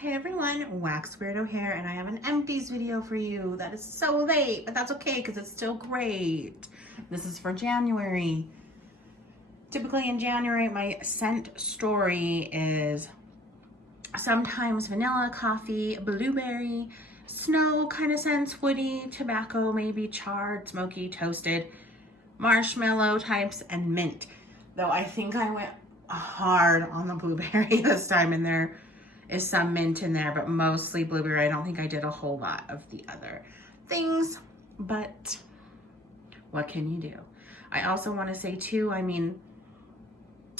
Hey everyone, Wax Weirdo here, and I have an Empties video for you. That is so late, but that's okay because it's still great. This is for January. Typically in January, my scent story is sometimes vanilla, coffee, blueberry, snow kind of scents, woody, tobacco, maybe charred, smoky, toasted, marshmallow types, and mint. Though I think I went hard on the blueberry this time, and there is some mint in there, but mostly blueberry. I don't think I did a whole lot of the other things, but what can you do? I also want to say too,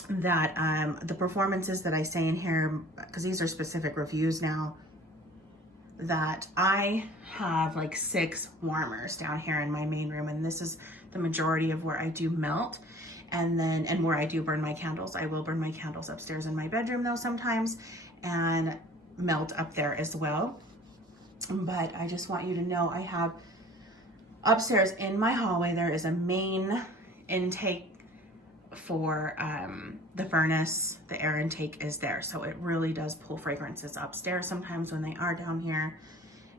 that the performances that I say in here, because these are specific reviews now, that I have like 6 warmers down here in my main room, and this is the majority of where I do melt, and where I do burn my candles. I will burn my candles upstairs in my bedroom though sometimes, and melt up there as well. But I just want you to know I have upstairs in my hallway, there is a main intake for the furnace. The air intake is there, so it really does pull fragrances upstairs sometimes when they are down here,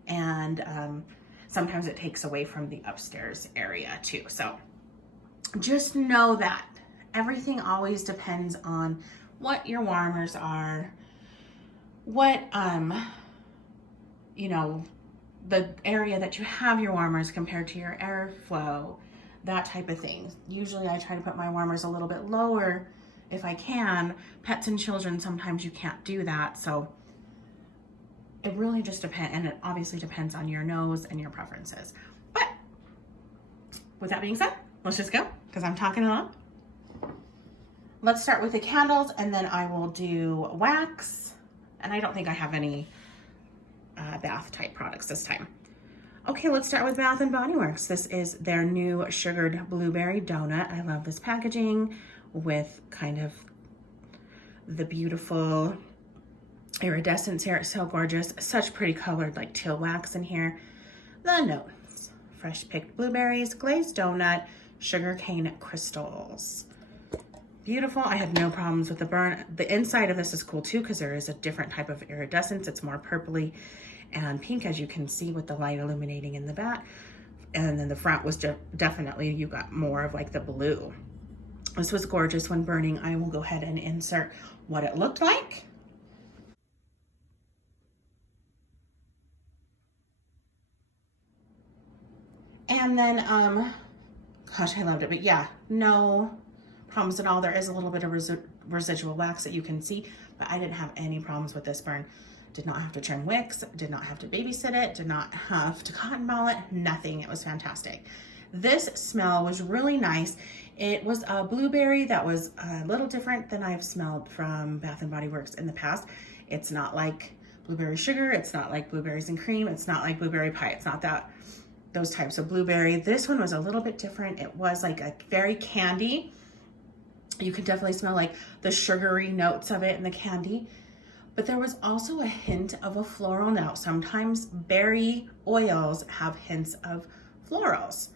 and sometimes it takes away from the upstairs area too. So just know that everything always depends on what your warmers are, what you know, the area that you have your warmers compared to your airflow, that type of thing. Usually I try to put my warmers a little bit lower if I can. Pets and children, sometimes you can't do that. So it really just depends, and it obviously depends on your nose and your preferences. But with that being said, let's just go, because I'm talking a lot. Let's start with the candles, and then I will do wax. And I don't think I have any bath type products this time. Okay, let's start with Bath & Body Works. This is their new sugared blueberry donut. I love this packaging with kind of the beautiful iridescence here. It's so gorgeous. Such pretty colored like teal wax in here. The notes: fresh picked blueberries, glazed donut, sugar cane crystals. Beautiful. I had no problems with the burn. The inside of this is cool too, because there is a different type of iridescence. It's more purpley and pink, as you can see with the light illuminating in the back. And then the front was definitely, you got more of like the blue. This was gorgeous when burning. I will go ahead and insert what it looked like. And then, gosh, I loved it. But yeah, no problems at all. There is a little bit of residual wax that you can see, but I didn't have any problems with this burn. Did not have to trim wicks, did not have to babysit it, did not have to cotton ball it, nothing. It was fantastic. This smell was really nice. It was a blueberry that was a little different than I've smelled from Bath & Body Works in the past. It's not like blueberry sugar, it's not like blueberries and cream, it's not like blueberry pie, it's not those types of blueberry. This one was a little bit different. It was like a very candy. You could definitely smell like the sugary notes of it in the candy. But there was also a hint of a floral note. Sometimes berry oils have hints of florals,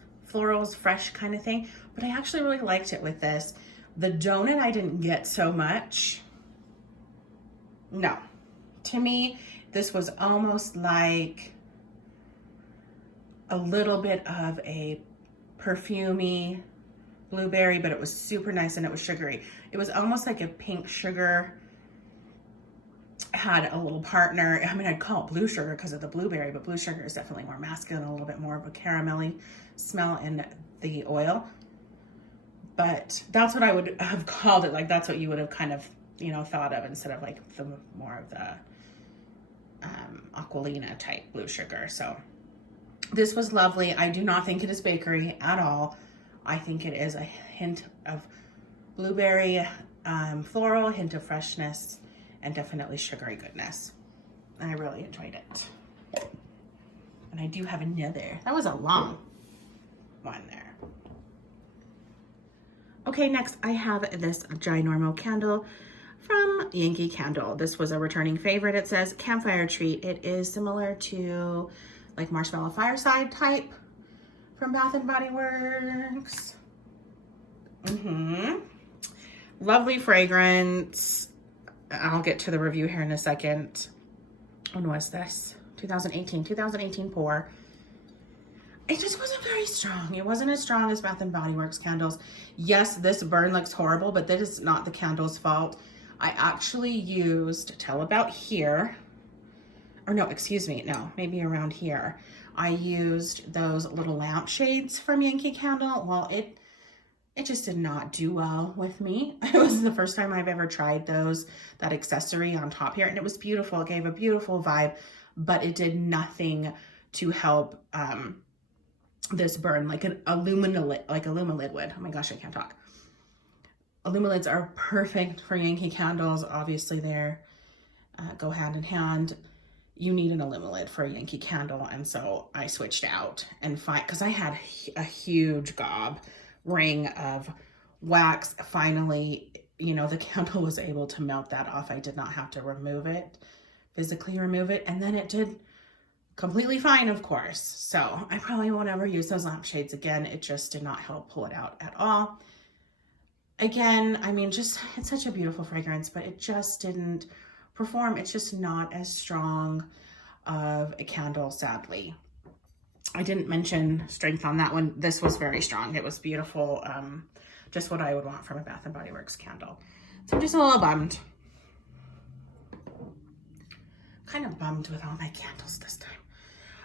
fresh kind of thing. But I actually really liked it with this. The donut, I didn't get so much. No. To me, this was almost like a little bit of a perfumey blueberry, but it was super nice and it was sugary. It was almost like a pink sugar had a little partner. I mean, I'd call it blue sugar because of the blueberry, but blue sugar is definitely more masculine, a little bit more of a caramelly smell in the oil. But that's what I would have called it. Like, that's what you would have kind of, you know, thought of instead of like the more of the Aquilina type blue sugar. So this was lovely. I do not think it is bakery at all. I think it is a hint of blueberry, floral, hint of freshness, and definitely sugary goodness. And I really enjoyed it. And I do have another. That was a long one there. Okay, next I have this ginormo candle from Yankee Candle. This was a returning favorite. It says Campfire Treat. It is similar to like Marshmallow Fireside type from Bath & Body Works. Lovely fragrance. I'll get to the review here in a second. when was this? 2018 pour. It just wasn't very strong. It wasn't as strong as Bath & Body Works candles. Yes, this burn looks horrible, but that is not the candle's fault. I actually used, till about here, or no, excuse me, no, maybe around here. I used those little lampshades from Yankee Candle. Well, it just did not do well with me. It was the first time I've ever tried those, that accessory on top here, and it was beautiful. It gave a beautiful vibe, but it did nothing to help this burn like an Limeade would. Oh my gosh, I can't talk. Limeades are perfect for Yankee candles. Obviously, they're go hand in hand. You need an Limeade for a Yankee candle, and so I switched out and because I had a huge ring of wax. Finally, you know, the candle was able to melt that off. I did not have to physically remove it, and then it did completely fine, of course. So I probably won't ever use those lampshades again. It just did not help pull it out at all. Again, I mean, just, it's such a beautiful fragrance, but it just didn't perform. It's just not as strong of a candle, sadly. I didn't mention strength on that one. This was very strong. It was beautiful. Just what I would want from a Bath & Body Works candle. So I'm just a little bummed. Kind of bummed with all my candles this time.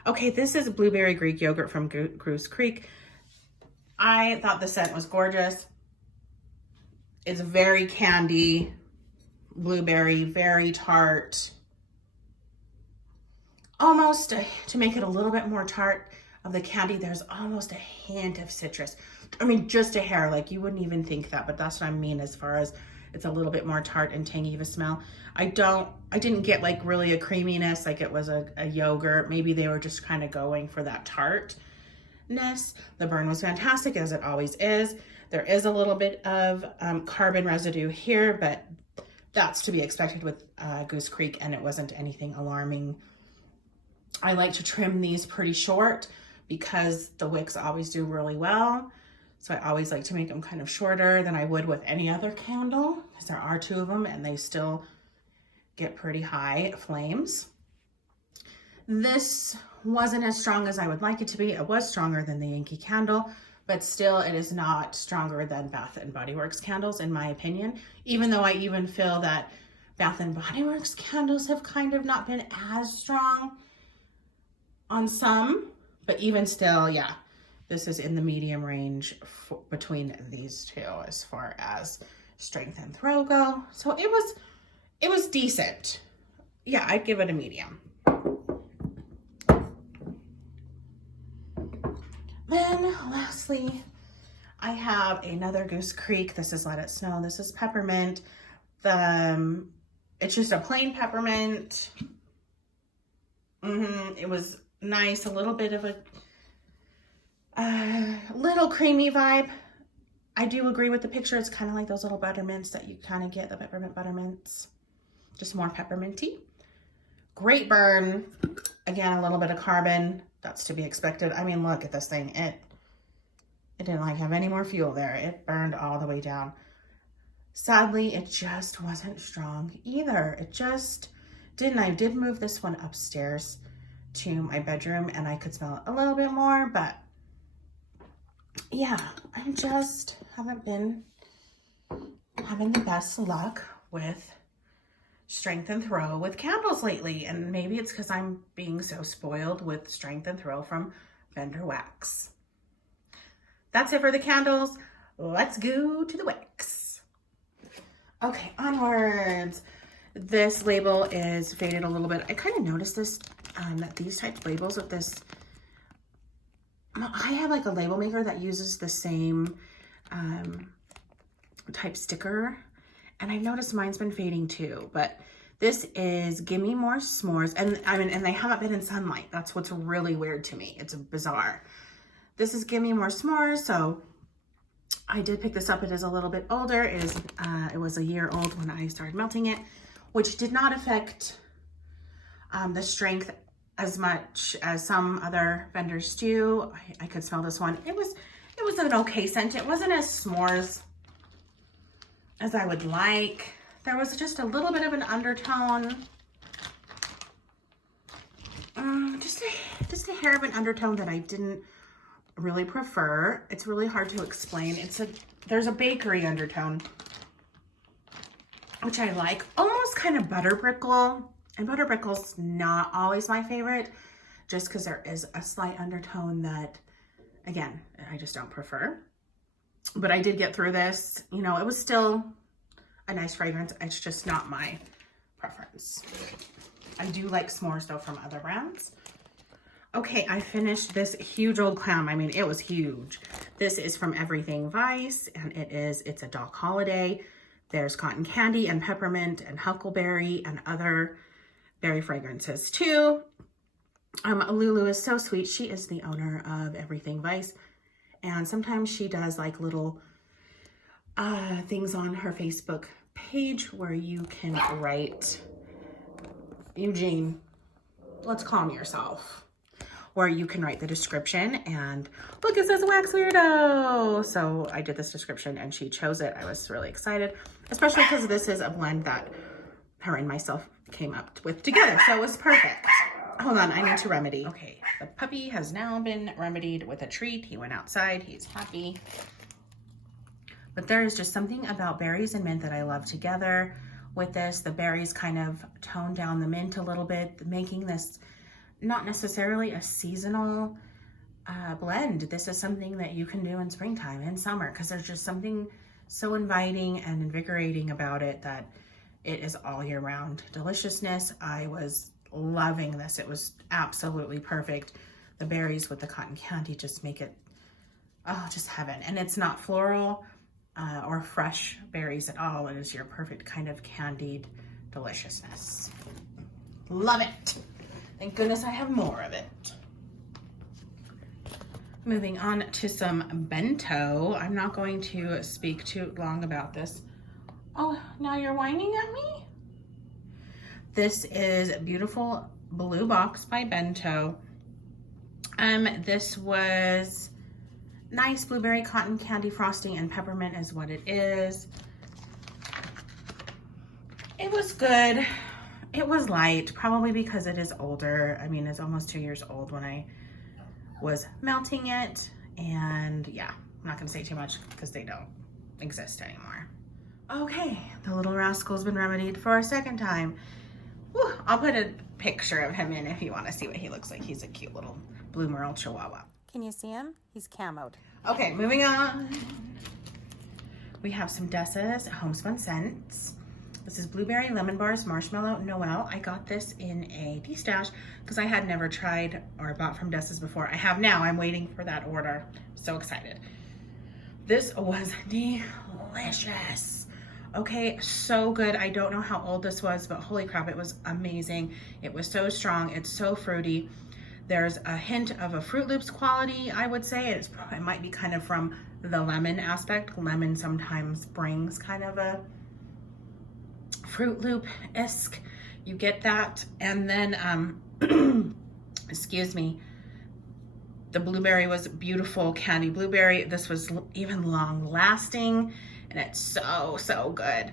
Okay, this is Blueberry Greek Yogurt from Goose Creek. I thought the scent was gorgeous. It's very candy, blueberry, very tart. Almost, to make it a little bit more tart of the candy, there's almost a hint of citrus. I mean, just a hair, like you wouldn't even think that, but that's what I mean as far as it's a little bit more tart and tangy of a smell. I didn't get like really a creaminess, like it was a yogurt. Maybe they were just kind of going for that tartness. The burn was fantastic, as it always is. There is a little bit of carbon residue here, but that's to be expected with Goose Creek, and it wasn't anything alarming. I like to trim these pretty short because the wicks always do really well. So I always like to make them kind of shorter than I would with any other candle, because there are two of them and they still get pretty high flames. This wasn't as strong as I would like it to be. It was stronger than the Yankee candle, but still it is not stronger than Bath & Body Works candles, in my opinion. Even though I even feel that Bath & Body Works candles have kind of not been as strong on some, but even still, yeah, this is in the medium range between these two as far as strength and throw go. So it was decent. Yeah, I'd give it a medium. Then lastly, I have another Goose Creek. This is Let It Snow. This is peppermint. It's just a plain peppermint. It was nice, a little bit of a little creamy vibe. I do agree with the picture. It's kind of like those little buttermints that you kind of get, the peppermint buttermints, just more pepperminty. Great burn. Again, a little bit of carbon. That's to be expected. I mean, look at this thing. It didn't like have any more fuel there. It burned all the way down. Sadly, it just wasn't strong either. It just didn't. I did move this one upstairs to my bedroom and I could smell it a little bit more, but yeah, I just haven't been having the best luck with strength and throw with candles lately, and maybe it's because I'm being so spoiled with strength and throw from Vendor Wax. That's it for the candles. Let's go to the wicks. Okay, onwards. This label is faded a little bit. I kind of noticed this, that these type of labels with this, I have like a label maker that uses the same type sticker, and I've noticed mine's been fading too. But this is Gimme More S'mores, and I mean, and they haven't been in sunlight. That's what's really weird to me. It's bizarre. This is Gimme More S'mores, so I did pick this up. It is a little bit older. It was a year old when I started melting it, which did not affect the strength as much as some other vendors do. I could smell this one. It was an okay scent. It wasn't as s'mores as I would like. There was just a little bit of an undertone. just a hair of an undertone that I didn't really prefer. It's really hard to explain. There's a bakery undertone, which I like, almost kind of butter brickle, and butter brickle's not always my favorite, just because there is a slight undertone that, again, I just don't prefer. But I did get through this. You know, it was still a nice fragrance. It's just not my preference. I do like Smores though from other brands. Okay, I finished this huge old clown. I mean, it was huge. This is from Everything Vice, and it's a Doc Holiday. There's cotton candy and peppermint and huckleberry and other berry fragrances too. Lulu is so sweet. She is the owner of Everything Vice, and sometimes she does like little things on her Facebook page where you can write, Eugene, let's calm yourself, where you can write the description, and look, it says Wax Weirdo. So I did this description and she chose it. I was really excited, especially because this is a blend that her and myself came up with together. So it was perfect. Hold on, I need to remedy. Okay, the puppy has now been remedied with a treat. He went outside, he's happy. But there is just something about berries and mint that I love together with this. The berries kind of tone down the mint a little bit, making this not necessarily a seasonal blend. This is something that you can do in springtime and summer, because there's just something so inviting and invigorating about it that it is all year round deliciousness. I was loving this. It was absolutely perfect. The berries with the cotton candy just make it, oh, just heaven. And it's not floral or fresh berries at all. It is your perfect kind of candied deliciousness. Love it. Thank goodness I have more of it. Moving on to some bento. I'm not going to speak too long about this. Oh, now you're whining at me? This is Beautiful Blue Box by Bento. This was nice blueberry cotton candy frosting and peppermint is what it is. It was good. It was light, probably because it is older. I mean, it's almost 2 years old when I was melting it. And yeah, I'm not gonna say too much because they don't exist anymore. Okay, the little rascal's been remedied for a second time. Whew, I'll put a picture of him in if you want to see what he looks like. He's a cute little blue merle chihuahua. Can you see him? He's camoed. Okay, moving on. We have some Dessa's Homespun Scents. This is Blueberry Lemon Bars Marshmallow Noel. I got this in a de-stash because I had never tried or bought from Dessa's before. I have now. I'm waiting for that order. So excited. This was delicious. Okay, so good. I don't know how old this was, but holy crap, it was amazing. It was so strong. It's so fruity. There's a hint of a Fruit Loops quality, I would say. It might be kind of from the lemon aspect. Lemon sometimes brings kind of a Fruit Loop-esque. You get that. And then, excuse me, the blueberry was beautiful candy blueberry. This was even long lasting. And it's so, so good.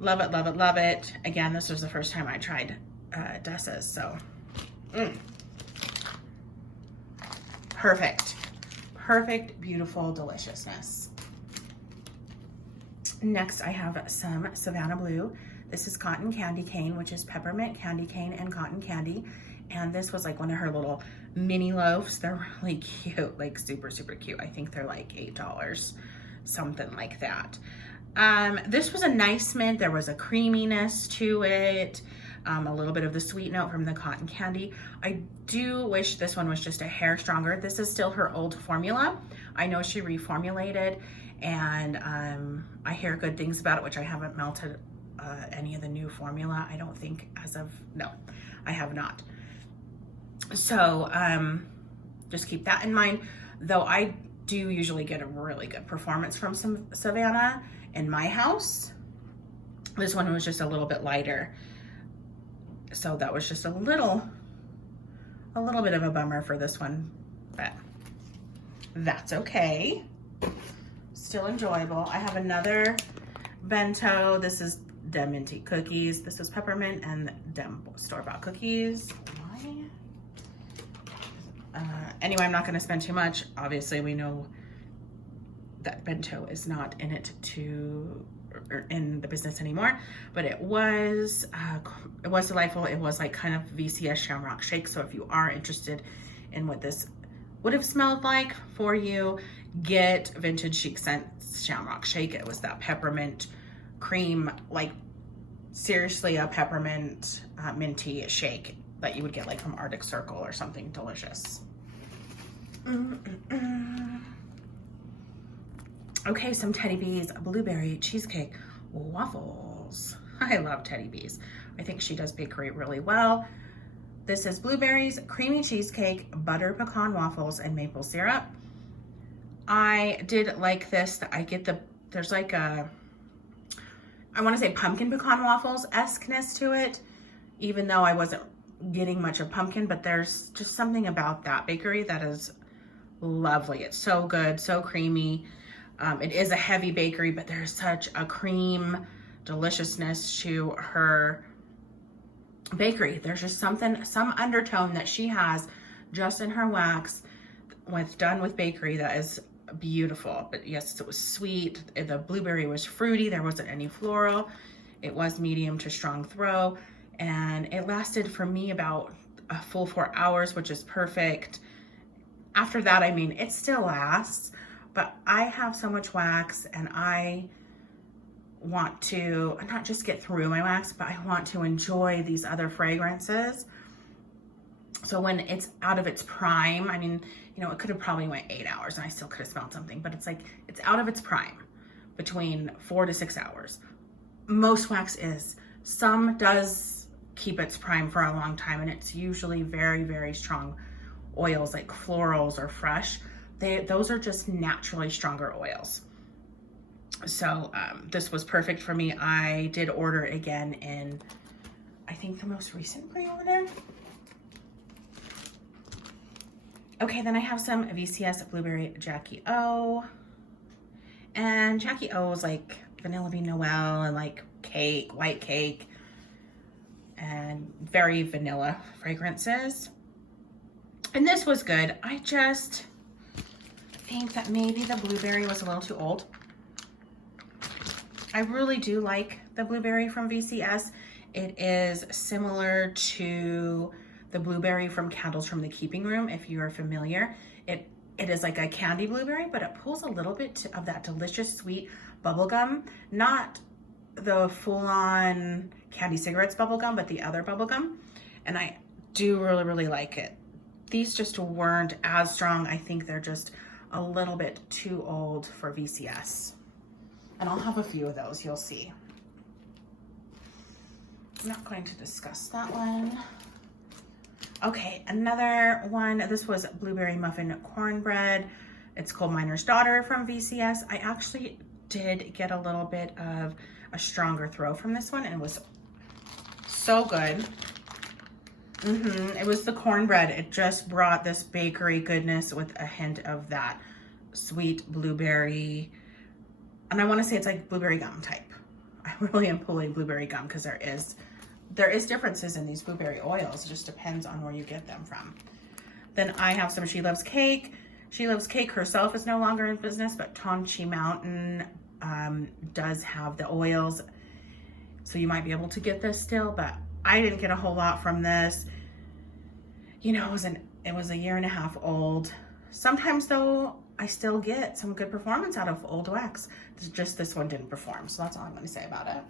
Love it, love it, love it. Again, this was the first time I tried Dessa's, so. Perfect. Perfect, beautiful deliciousness. Next, I have some Savannah Blue. This is Cotton Candy Cane, which is peppermint candy cane and cotton candy. And this was like one of her little mini loaves. They're really cute, like super, super cute. I think they're like $8. Something like that. This was a nice mint. There was a creaminess to it, a little bit of the sweet note from the cotton candy. I do wish this one was just a hair stronger. This is still her old formula. I know she reformulated, and I hear good things about it, which I haven't melted any of the new formula. I don't think no, I have not. So just keep that in mind, though I do usually get a really good performance from some Savannah in my house. This one was just a little bit lighter. So that was just a little bit of a bummer for this one, but that's okay. Still enjoyable. I have another bento. This is Dem Minty Cookies. This was peppermint and Dem store-bought cookies. Why Anyway, I'm not going to spend too much. Obviously, we know that bento is not in it or in the business anymore, but it was delightful. It was like kind of VCS Shamrock Shake. So if you are interested in what this would have smelled like for you, get Vintage Chic Scents Shamrock Shake. It was that peppermint cream, like seriously a peppermint minty shake that you would get like from Arctic Circle or something delicious. Okay, some Teddy B's Blueberry Cheesecake Waffles. I love Teddy B's. I think she does bakery really well. This is blueberries, creamy cheesecake, butter pecan waffles, and maple syrup. I did like this. I get there's like a, I want to say pumpkin pecan waffles-esque-ness to it, even though I wasn't getting much of pumpkin, but there's just something about that bakery that is lovely. It's so good, so creamy. It is a heavy bakery, but there's such a cream deliciousness to her bakery. There's just some undertone that she has just in her wax done with bakery that is beautiful. But yes, it was sweet. The blueberry was fruity. There wasn't any floral. It was medium to strong throw, and it lasted for me about a full 4 hours, which is perfect. After that, I mean, it still lasts, but I have so much wax and I want to not just get through my wax, but I want to enjoy these other fragrances. So when it's out of its prime, I mean, you know, it could have probably went 8 hours and I still could have smelled something, but it's like, it's out of its prime between 4 to 6 hours. Most wax is. Some does keep its prime for a long time, and it's usually very, very strong oils like florals or fresh. Those are just naturally stronger oils. So this was perfect for me. I did order again in, I think, the most recent pre-order. Okay, then I have some VCS Blueberry Jackie O. And Jackie O is like Vanilla Bean Noel and like cake, white cake, and very vanilla fragrances. And this was good. I just think that maybe the blueberry was a little too old. I really do like the blueberry from VCS. It is similar to the blueberry from Candles from the Keeping Room, if you are familiar. It is like a candy blueberry, but it pulls a little bit of that delicious sweet bubblegum. Not the full-on candy cigarettes bubblegum, but the other bubblegum. And I do really, really like it. These just weren't as strong. I think they're just a little bit too old for VCS. And I'll have a few of those, you'll see. I'm not going to discuss that one. Okay, another one. This was Blueberry Muffin Cornbread. It's Coal Miner's Daughter from VCS. I actually did get a little bit of a stronger throw from this one, and it was so good. It was the cornbread. It just brought this bakery goodness with a hint of that sweet blueberry. And I want to say it's like blueberry gum type. I really am pulling blueberry gum because there is differences in these blueberry oils. It just depends on where you get them from. Then I have some She Loves Cake. She Loves Cake herself is no longer in business, but Tonchi Mountain does have the oils. So you might be able to get this still, but I didn't get a whole lot from this. You know, it was a 1.5 years old. Sometimes though, I still get some good performance out of old wax. Just this one didn't perform, so that's all I'm going to say about it.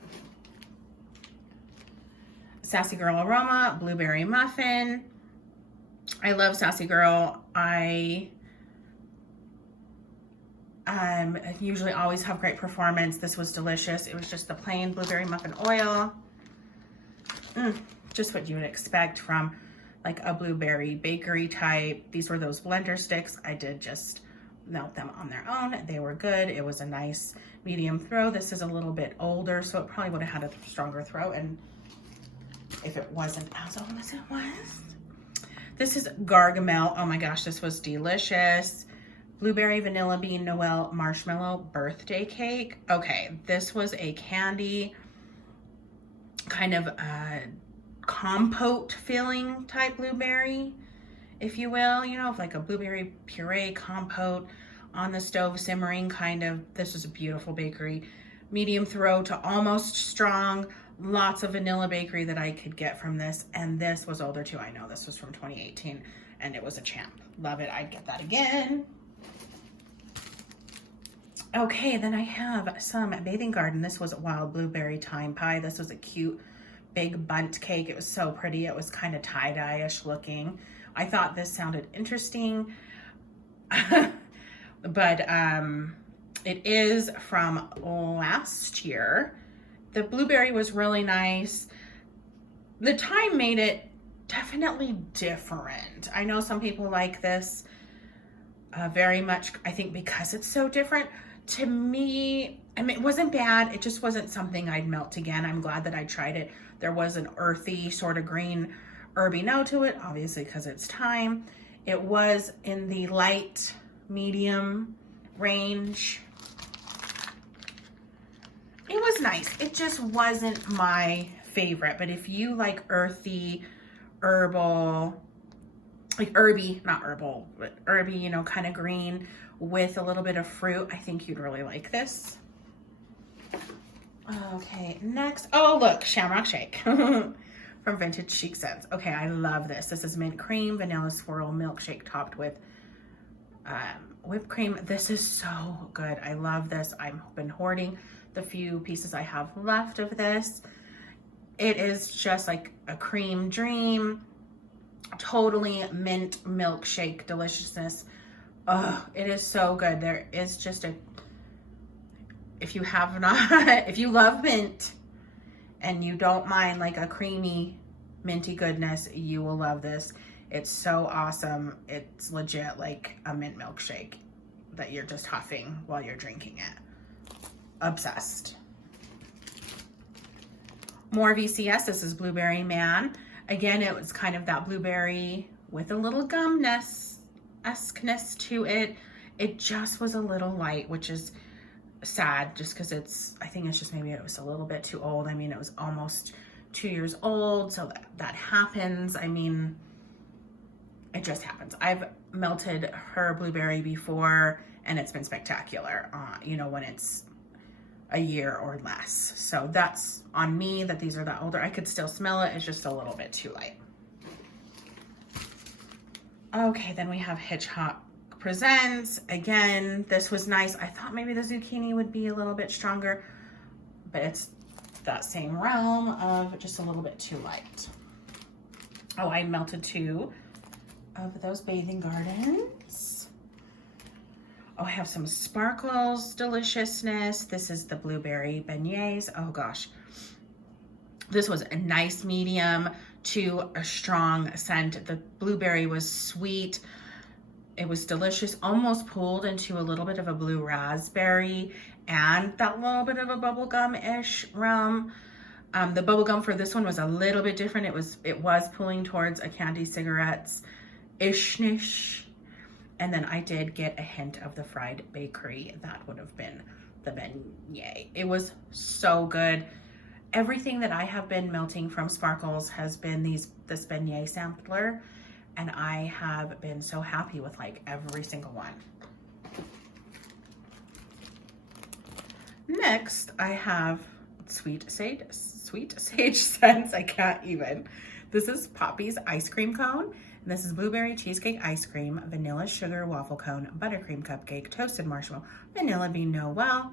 Sassy Girl Aroma, Blueberry Muffin. I love Sassy Girl. I usually always have great performance. This was delicious. It was just the plain blueberry muffin oil. Just what you would expect from like a blueberry bakery type. These were those blender sticks. I did just melt them on their own. They were good. It was a nice medium throw. This is a little bit older, so it probably would have had a stronger throw, and if it wasn't as old as it was. This is Gargamel. Oh my gosh, this was delicious. Blueberry Vanilla Bean Noel Marshmallow Birthday Cake. Okay, this was a candy kind of compote filling type blueberry. if you will, you know, like a blueberry puree compote on the stove simmering kind of. This is a beautiful bakery. Medium throw to almost strong. Lots of vanilla bakery that I could get from this. And this was older too. I know this was from 2018 and it was a champ. Love it. I'd get that again. Okay, then I have some Bathing Garden. This was Wild Blueberry Thyme Pie. This was a cute big bundt cake. It was so pretty. It was kind of tie-dye-ish looking. I thought this sounded interesting. But it is from last year. The blueberry was really nice. The thyme made it definitely different. I know some people like this very much, I think because it's so different. To me, I mean, it wasn't bad. It just wasn't something I'd melt again. I'm glad that I tried it. There was an earthy sort of green herby note to it, obviously because it's thyme. It was in the light medium range. It was nice. It just wasn't my favorite. But if you like earthy, herbal, like herby, not herbal, but herby, you know, kind of green with a little bit of fruit, I think you'd really like this. Okay, next. Oh, look, Shamrock Shake from Vintage Chic Scents. Okay, I love this. This is mint cream, vanilla swirl milkshake topped with whipped cream. This is so good. I love this. I've been hoarding the few pieces I have left of this. It is just like a cream dream. Totally mint milkshake deliciousness. Oh, it is so good. There is just a, if you have not, if you love mint and you don't mind like a creamy minty goodness, you will love this. It's so awesome. It's legit like a mint milkshake that you're just huffing while you're drinking it. Obsessed. More VCS. This is Blueberry Man. Again, it was kind of that blueberry with a little gumness-esqueness to it. It just was a little light, which is sad just because it's, I think it's just maybe it was a little bit too old. I mean, it was almost 2 years old, so that happens. I mean, it just happens. I've melted her blueberry before and it's been spectacular, you know, when it's a year or less. So that's on me that these are that older. I could still smell it. It's just a little bit too light. Okay, then we have Hitchcock Presents. Again, this was nice. I thought maybe the zucchini would be a little bit stronger, but it's that same realm of just a little bit too light. Oh, I melted 2 of those Bathing Gardens. Oh, I have some Sparkles deliciousness. This is the blueberry beignets. Oh gosh. This was a nice medium to a strong scent. The blueberry was sweet. It was delicious, almost pulled into a little bit of a blue raspberry and that little bit of a bubblegum-ish realm. The bubblegum for this one was a little bit different. It was pulling towards a candy cigarettes-ish. And then I did get a hint of the fried bakery. That would have been the beignet. It was so good. Everything that I have been melting from Sparkles has been this beignet sampler. And I have been so happy with like every single one. Next, I have Sweet Sage Scents. I can't even. This is Poppy's ice cream cone. And this is blueberry cheesecake ice cream, vanilla sugar waffle cone, buttercream cupcake, toasted marshmallow, vanilla bean Noel.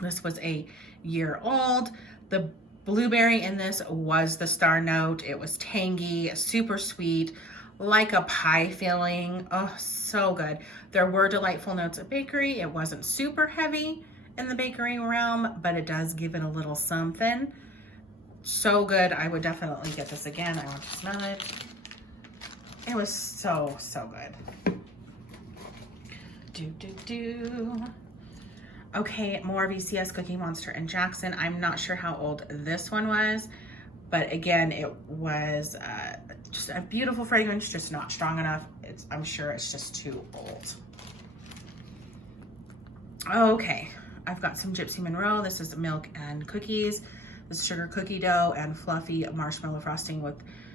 This was a year old. The blueberry in this was the star note. It was tangy, super sweet, like a pie filling. Oh, so good. There were delightful notes of bakery. It wasn't super heavy in the bakery realm, but it does give it a little something. So good. I would definitely get this again. I want to smell it. It was so, so good. Okay, more VCS Cookie Monster and Jackson. I'm not sure how old this one was, but again, it was just a beautiful fragrance, just not strong enough. I'm sure it's just too old. Okay, I've got some Gypsy Monroe. This is milk and cookies. This is sugar cookie dough and fluffy marshmallow frosting with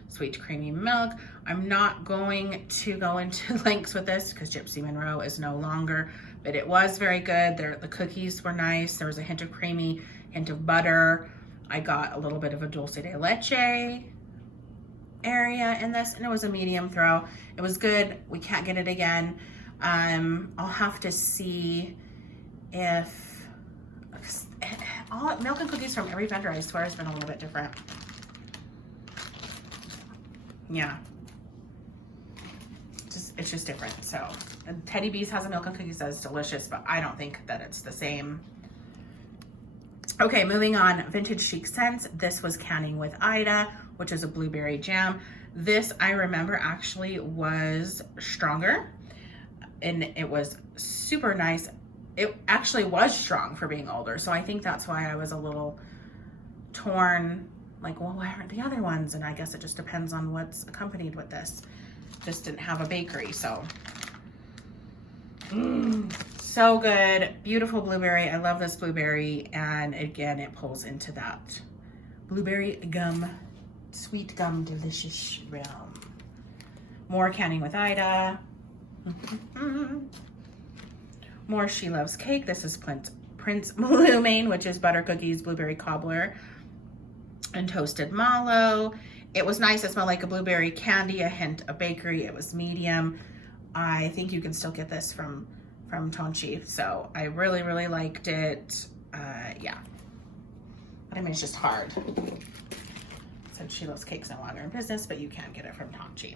sweet creamy milk. I'm not going to go into lengths with this because Gypsy Monroe is no longer, but it was very good. The cookies were nice. There was a hint of creamy, hint of butter. I got a little bit of a dulce de leche area in this, and it was a medium throw. It was good. We can't get it again. I'll have to see if all milk and cookies from every vendor, I swear, has been a little bit different. Yeah, it's just different. So Teddy B's has a milk and cookies that is delicious, but I don't think that it's the same. Okay, moving on. Vintage Chic scents. This was Canning with Ida, which is a blueberry jam. This, I remember, actually was stronger, and it was super nice. It actually was strong for being older, so I think that's why I was a little torn, like, well, where are the other ones? And I guess it just depends on what's accompanied with this. Just didn't have a bakery, so. So good. Beautiful blueberry. I love this blueberry, and again, it pulls into that blueberry gum, sweet gum, delicious realm. More Canning with Ida. More She Loves Cake. This is Prince Limeade, which is butter cookies, blueberry cobbler, and toasted mallow. It was nice. It smelled like a blueberry candy, a hint of bakery. It was medium. I think you can still get this from Tonchi, so I really, really liked it. Yeah, but I mean, it's just hard. Said She Loves Cake's no longer in business, but you can get it from Tonchi.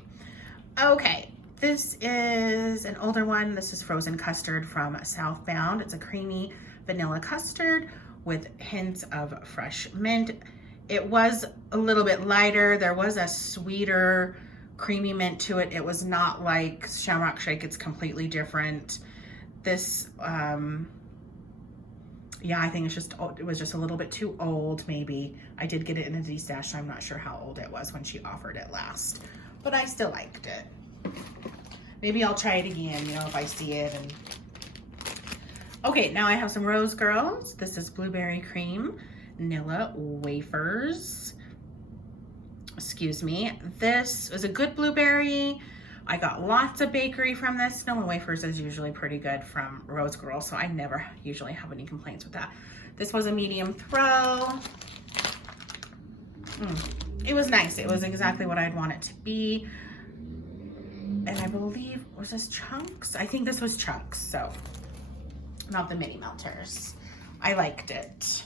Okay. This is an older one. This is Frozen Custard from Southbound. It's a creamy vanilla custard with hints of fresh mint. It was a little bit lighter. There was a sweeter, creamy mint to it. It was not like Shamrock Shake. It's completely different. This, yeah, I think it was just a little bit too old, maybe. I did get it in a D-stash, so I'm not sure how old it was when she offered it last, but I still liked it. Maybe I'll try it again, you know, if I see it. And okay, now I have some Rose Girls. This is blueberry cream, Nilla wafers. Excuse me. This is a good blueberry. I got lots of bakery from this. Nilla wafers is usually pretty good from Rose Girl, so I never usually have any complaints with that. This was a medium throw. It was nice. It was exactly what I'd want it to be. And I believe, was this chunks? I think this was chunks, so not the mini melters. I liked it.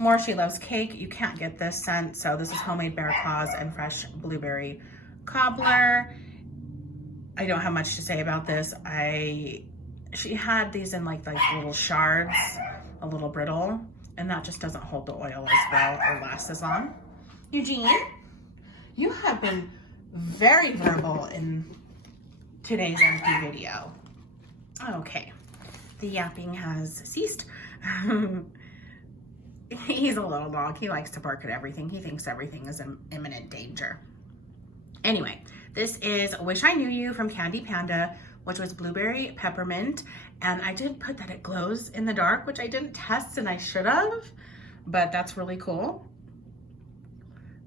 More She Loves Cake. You can't get this scent, so this is homemade bear paws and fresh blueberry cobbler. I don't have much to say about this. She had these in like little shards, a little brittle, and that just doesn't hold the oil as well or last as long. Eugene, you have been very verbal in today's empty video. Okay, the yapping has ceased. He's a little dog. He likes to bark at everything. He thinks everything is in imminent danger. Anyway, this is Wish I Knew You from Candy Panda, which was blueberry peppermint, and I did put that it glows in the dark, which I didn't test and I should have, but that's really cool.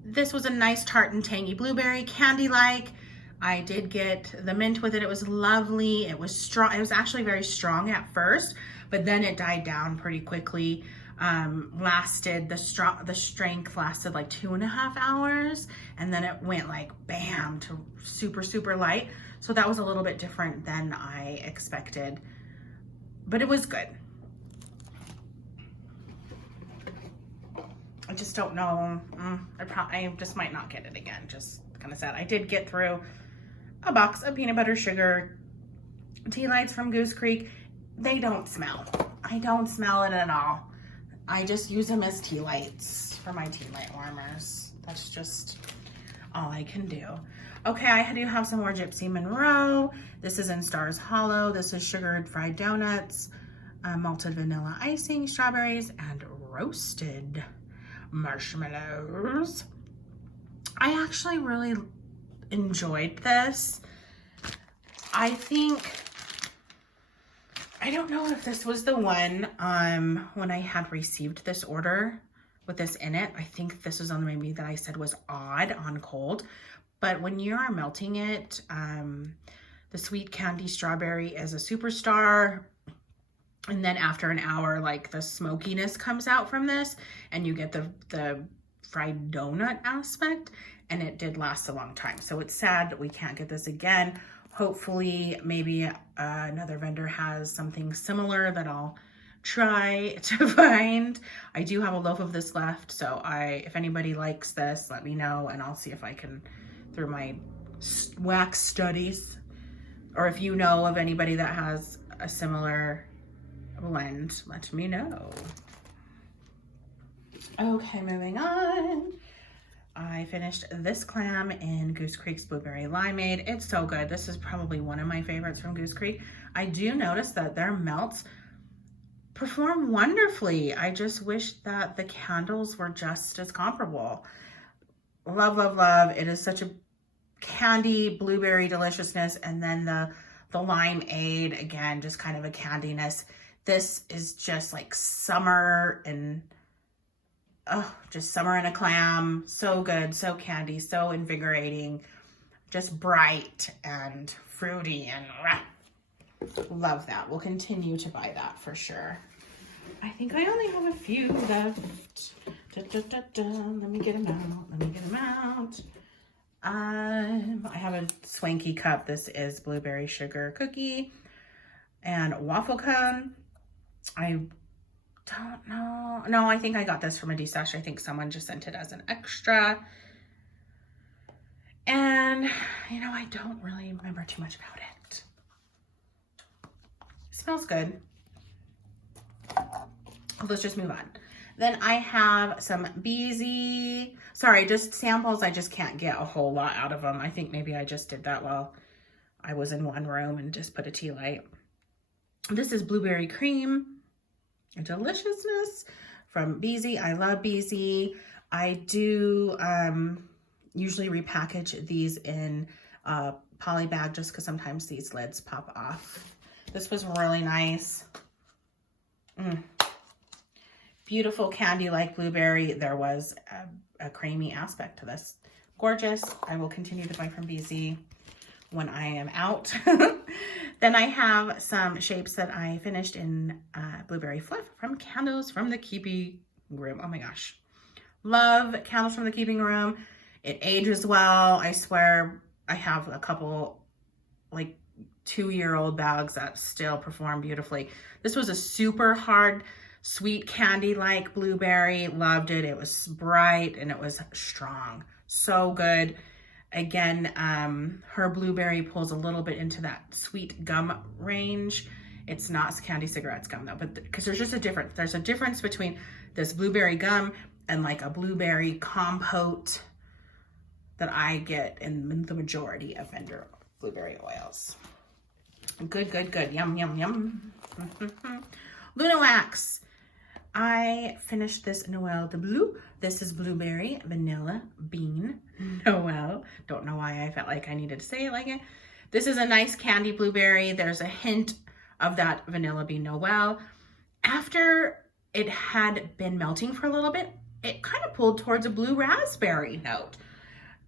This was a nice tart and tangy blueberry, candy-like. I did get the mint with it. It was lovely. It was strong. It was actually very strong at first, but then it died down pretty quickly. The strength lasted like 2.5 hours, and then it went like bam to super, super light. So that was a little bit different than I expected, but it was good. I just don't know. I just might not get it again. Just kind of sad. I did get through a box of peanut butter sugar tea lights from Goose Creek. They don't smell. I don't smell it at all. I just use them as tea lights for my tea light warmers. That's just all I can do. Okay, I do have some more Gypsy Monroe. This is in Stars Hollow. This is sugared fried donuts, malted vanilla icing, strawberries, and roasted marshmallows. I actually really enjoyed this. I don't know if this was the one when I had received this order with this in it. I think this was on maybe that I said was odd on cold, but when you are melting it, the sweet candy strawberry is a superstar. And then after an hour, like the smokiness comes out from this and you get the fried donut aspect, and it did last a long time. So it's sad that we can't get this again. Hopefully maybe another vendor has something similar that I'll try to find. I do have a loaf of this left, so if anybody likes this, let me know and I'll see if I can, through my wax studies, or if you know of anybody that has a similar blend, let me know. Okay, moving on. I finished this clam in Goose Creek's Blueberry Limeade. It's so good. This is probably one of my favorites from Goose Creek. I do notice that their melts perform wonderfully. I just wish that the candles were just as comparable. Love, love, love. It is such a candy blueberry deliciousness, and then the Limeade, again, just kind of a candiness. This is just like summer, and just summer in a clam. So good, so candy, so invigorating, just bright and fruity, and love that. We'll continue to buy that for sure. I think I only have a few left. Let me get them out. Let me get them out. I have a swanky cup. This is blueberry sugar cookie and waffle cone. I don't know. No, I think I got this from a D-Stash. I think someone just sent it as an extra. And, you know, I don't really remember too much about it. Smells good. Let's just move on. Then I have some Beezy. Sorry, just samples. I just can't get a whole lot out of them. I think maybe I just did that while I was in one room and just put a tea light. This is blueberry cream. Deliciousness from Beezy. I love Beezy. I do usually repackage these in a poly bag just because sometimes these lids pop off. This was really nice. Beautiful candy like blueberry. There was a creamy aspect to this. Gorgeous. I will continue to buy from Beezy when I am out. Then I have some shapes that I finished in Blueberry Fluff from Candles from the Keeping Room. Oh my gosh. Love Candles from the Keeping Room. It ages well. I swear I have a couple like 2-year-old bags that still perform beautifully. This was a super hard, sweet candy like blueberry. Loved it. It was bright and it was strong. So good. Again, her blueberry pulls a little bit into that sweet gum range. It's not candy cigarettes gum though, but because there's just a difference. There's a difference between this blueberry gum and like a blueberry compote that I get in the majority of vendor blueberry oils. Good, good, good. Yum, yum, yum. Luna Wax. I finished this Noël de Bleu. This is blueberry, vanilla, bean, Noël. Don't know why I felt like I needed to say it like it. This is a nice candy blueberry. There's a hint of that vanilla bean Noël. After it had been melting for a little bit, it kind of pulled towards a blue raspberry note.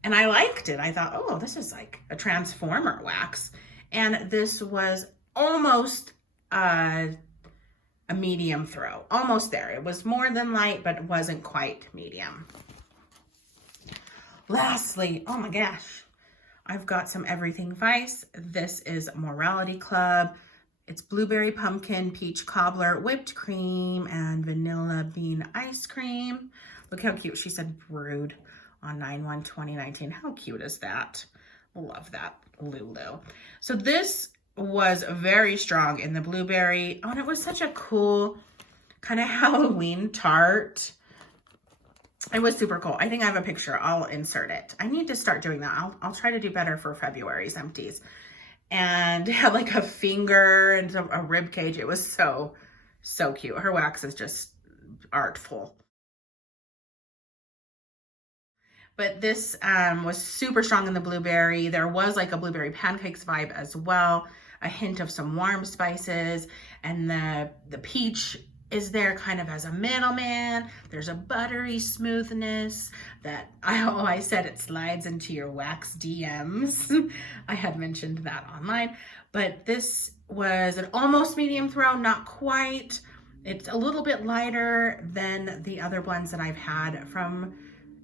And I liked it. I thought, oh, this is like a transformer wax. And this was almost a medium throw, almost there. It was more than light, but it wasn't quite medium. Lastly, oh my gosh, I've got some Everything Vice. This is Morality Club. It's blueberry pumpkin, peach cobbler, whipped cream, and vanilla bean ice cream. Look how cute. She said brewed on 9/1/2019. How cute is that? Love that, Lulu. So this was very strong in the blueberry. Oh, and it was such a cool kind of Halloween tart. It was super cool. I think I have a picture. I'll insert it. I need to start doing that. I'll try to do better for February's empties. And it had like a finger and a rib cage. It was so cute. Her wax is just artful. But this was super strong in the blueberry. There was like a blueberry pancakes vibe as well. A hint of some warm spices, and the peach is there kind of as a middleman. There's a buttery smoothness that I said it slides into your wax DMs. I had mentioned that online, but this was an almost medium throw, not quite. It's a little bit lighter than the other blends that I've had from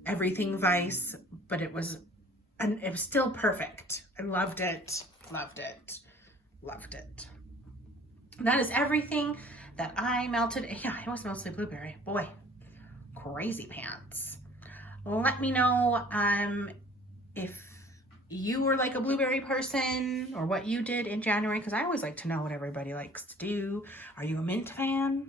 Everything Vice, but it was still perfect. I loved it, loved it, loved it. That is everything that I melted. Yeah, it was mostly blueberry. Boy, crazy pants. Let me know if you were like a blueberry person or what you did in January, because I always like to know what everybody likes to do. Are you a mint fan?